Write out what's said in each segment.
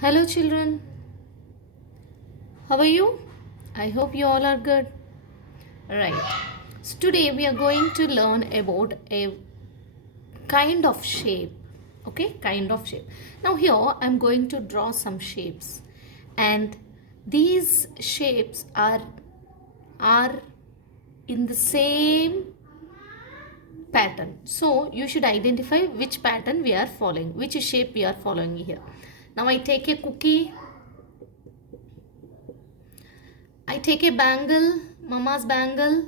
Hello, children. How are you? I hope you all are good. Right. So, today we are going to learn about a kind of shape. Okay, kind of shape. Now, here I'm going to draw some shapes, and these shapes are in the same pattern. So, you should identify which pattern we are following, which shape we are following here. Now, I take a cookie. I take a bangle, mama's bangle.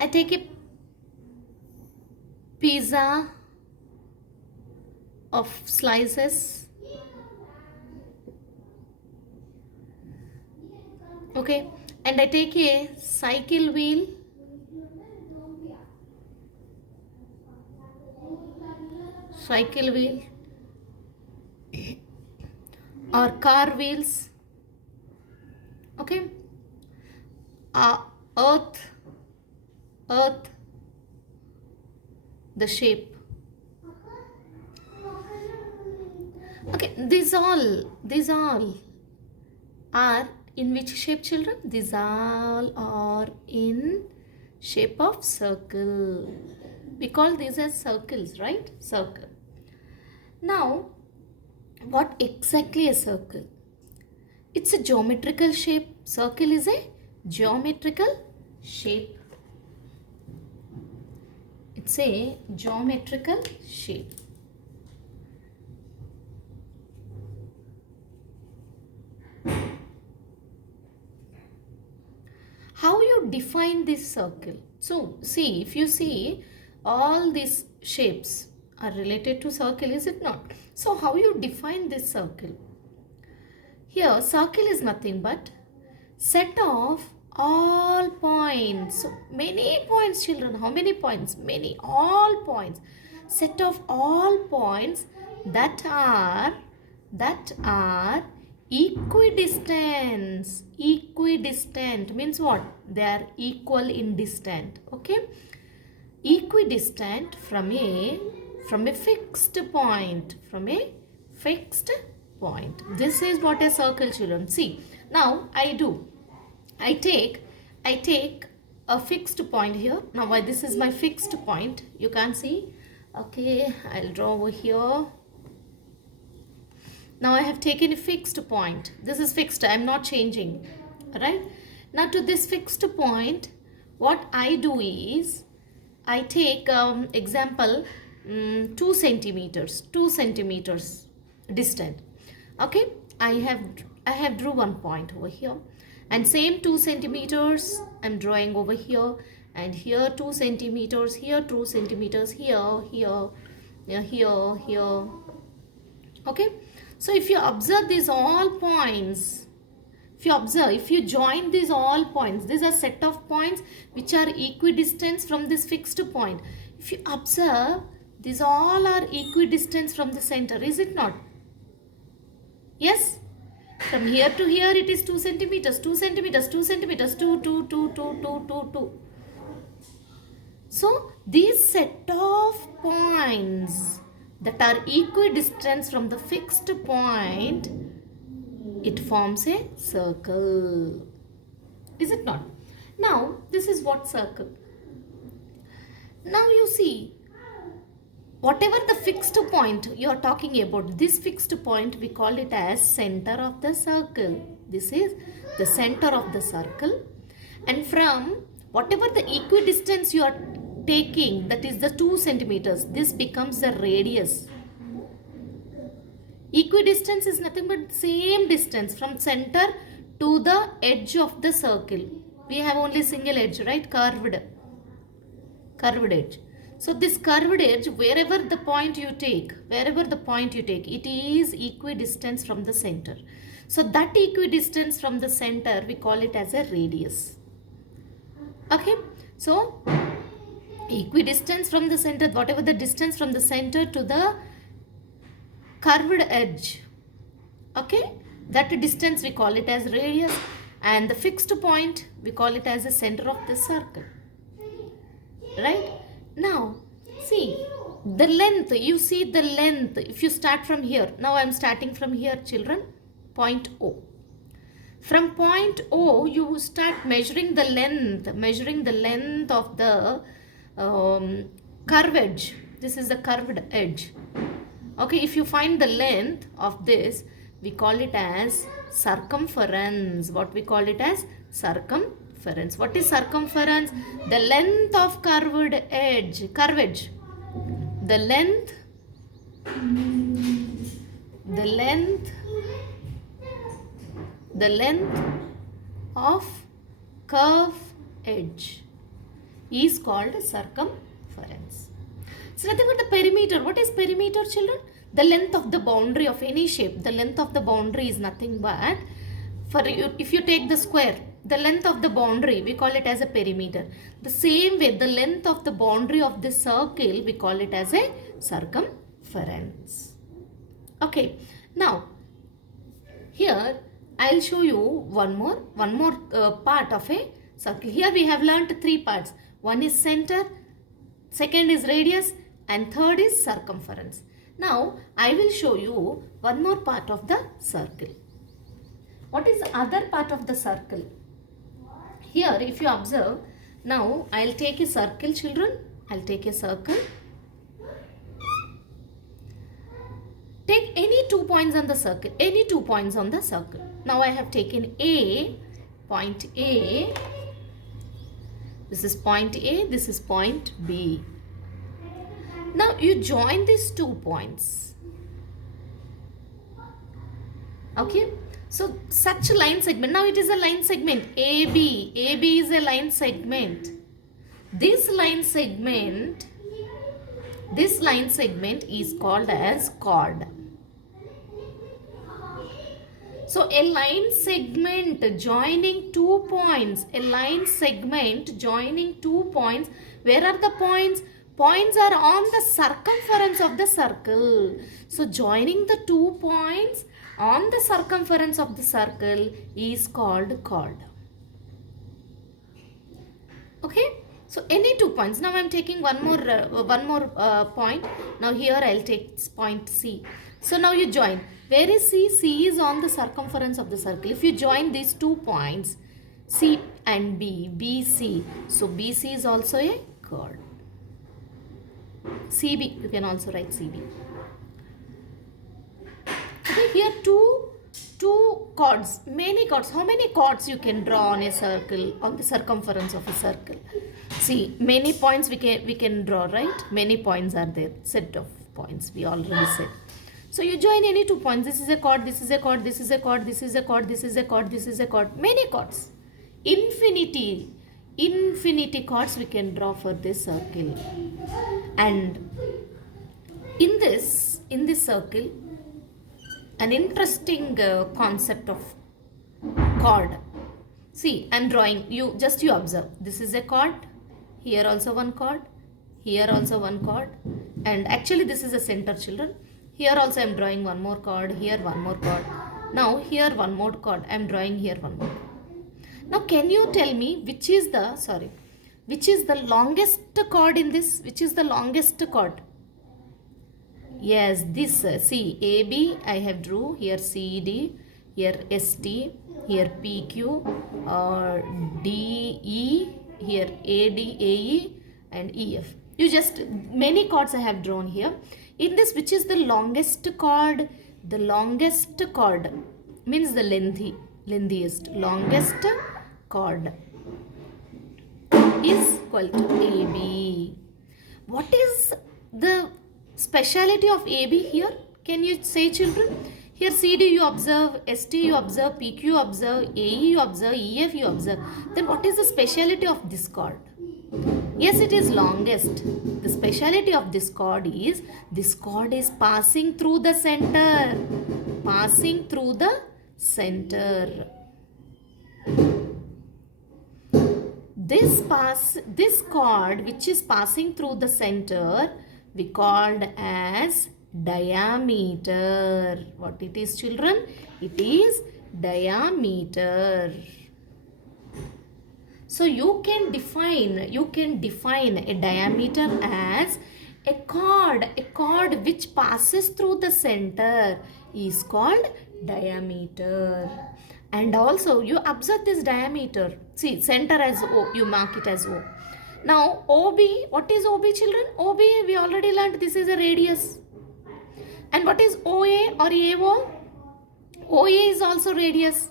I take a pizza of slices. Okay, and I take a cycle wheel or car wheels. Okay, uh, earth, earth, the shape. Okay, these all are in which shape, children? These all are in shape of circle. We call these as circles, right? Circle. Now, what exactly a circle? It's a geometrical shape. Circle is a geometrical shape. It's a geometrical shape. How you define this circle? So, see, if you see all these shapes are related to circle, is it not? So, how you define this circle? Here, circle is nothing but set of all points. So, many points, children. How many points? Many. All points. Set of all points that are equidistant. Equidistant means what? They are equal in distant. Okay. Equidistant from a fixed point. From a fixed point. This is what a circle, children. See, now I take a fixed point here. Now why this is my fixed point? You can't see. Okay, I'll draw over here. Now I have taken a fixed point. This is fixed. I am not changing. Alright. Now to this fixed point, what I do is I take example 2 centimeters. 2 centimeters distant. Okay. I have drew one point over here, and same 2 centimeters I'm drawing over here, and here 2 centimeters, here 2 centimeters, here, here. Okay. So if you observe these all points, if you join these all points, these are set of points which are equidistant from this fixed point. If you observe, these all are equidistant from the center, is it not? Yes? From here to here it is 2 centimeters, 2 centimeters, 2 centimeters, 2, 2, 2, 2, 2, 2, 2. So these set of points that are equidistant from the fixed point, it forms a circle. Is it not? Now, this is what circle. Now you see, whatever the fixed point you are talking about, this fixed point we call it as center of the circle. This is the center of the circle. And from whatever the equidistance you are taking, that is the 2 centimeters, this becomes the radius. Equidistance is nothing but same distance from center to the edge of the circle. We have only single edge, right? Curved edge. So this curved edge, wherever the point you take, it is equidistant from the center. So that equidistance from the center, we call it as a radius. Okay. So equidistance from the center, whatever the distance from the center to the curved edge, okay, that distance we call it as radius, and the fixed point we call it as the center of the circle. Right? Now see, the length, you see the length, if you start from here, now I am starting from here children, point O. From point O, you start measuring the length of the curved edge. This is the curved edge. Okay, if you find the length of this, we call it as circumference. What we call it as circumference. What is circumference? The length of curved edge. The length of curve edge is called circumference. It's nothing but the perimeter. What is perimeter, children? The length of the boundary of any shape. The length of the boundary is nothing but, if you take the square, the length of the boundary, we call it as a perimeter. The same way, the length of the boundary of the circle, we call it as a circumference. Okay, now here I'll show you one more part of a circle. Here we have learnt three parts. One is center, second is radius, and third is circumference. Now I will show you one more part of the circle. What is the other part of the circle? Here, if you observe, now I'll take a circle, children. I'll take a circle. Take any 2 points on the circle. Any 2 points on the circle. Now I have taken point A. This is point A. This is point B. Now you join these 2 points. Okay. So such line segment. Now it is a line segment. AB. AB is a line segment. This line segment is called as chord. So a line segment joining 2 points. A line segment joining 2 points. Where are the points? Points are on the circumference of the circle. So joining the 2 points on the circumference of the circle is called chord. Okay. So any 2 points. Now I am taking one more point. Now here I will take point C. So now you join. Where is C? C is on the circumference of the circle. If you join these 2 points, C and B, BC. So BC is also a chord. CB, you can also write CB. Okay, here two chords, many chords. How many chords you can draw on a circle, on the circumference of a circle? See, many points we can draw, right? Many points are there, set of points we already said. So you join any 2 points. This is a chord, this is a chord, this is a chord, this is a chord, this is a chord, this is a chord. Many chords. Infinity chords we can draw for this circle. And in this circle, an interesting concept of chord. See, I'm drawing. You observe. This is a chord. Here also one chord. Here also one chord. And actually this is a center, children. Here also I'm drawing one more chord. Here one more chord. Now here one more chord. I'm drawing here one more. Now can you tell me which is the longest chord in this? Which is the longest chord? Yes, this. See, AB I have drew. Here CD. Here ST. Here PQ. DE. Here AD, AE and EF. Many chords I have drawn here. In this, which is the longest chord? The longest chord means the lengthiest. Longest chord is equal to AB. What is the speciality of AB here? Can you say, children? Here CD you observe, ST you observe, PQ you observe, AE you observe, EF you observe. Then what is the speciality of this chord? Yes, it is longest. The speciality of this chord is passing through the center. Passing through the center. This chord which is passing through the center, we called as diameter. What it is, children? It is diameter. So you can define a diameter as A chord which passes through the center is called diameter. And also you observe this diameter. See, center as O, you mark it as O. Now OB, what is OB children? OB, we already learned this is a radius. And what is OA or AO? OA is also radius.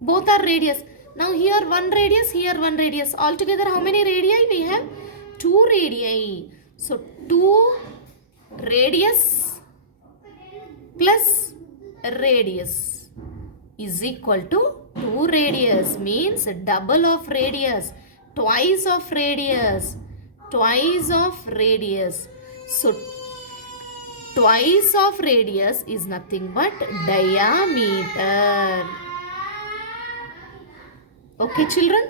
Both are radius. Now here one radius, here one radius. Altogether how many radii we have? 2 radii. So 2 radius plus radius is equal to 2 radius, means double of radius, twice of radius, twice of radius. So twice of radius is nothing but diameter. Okay children.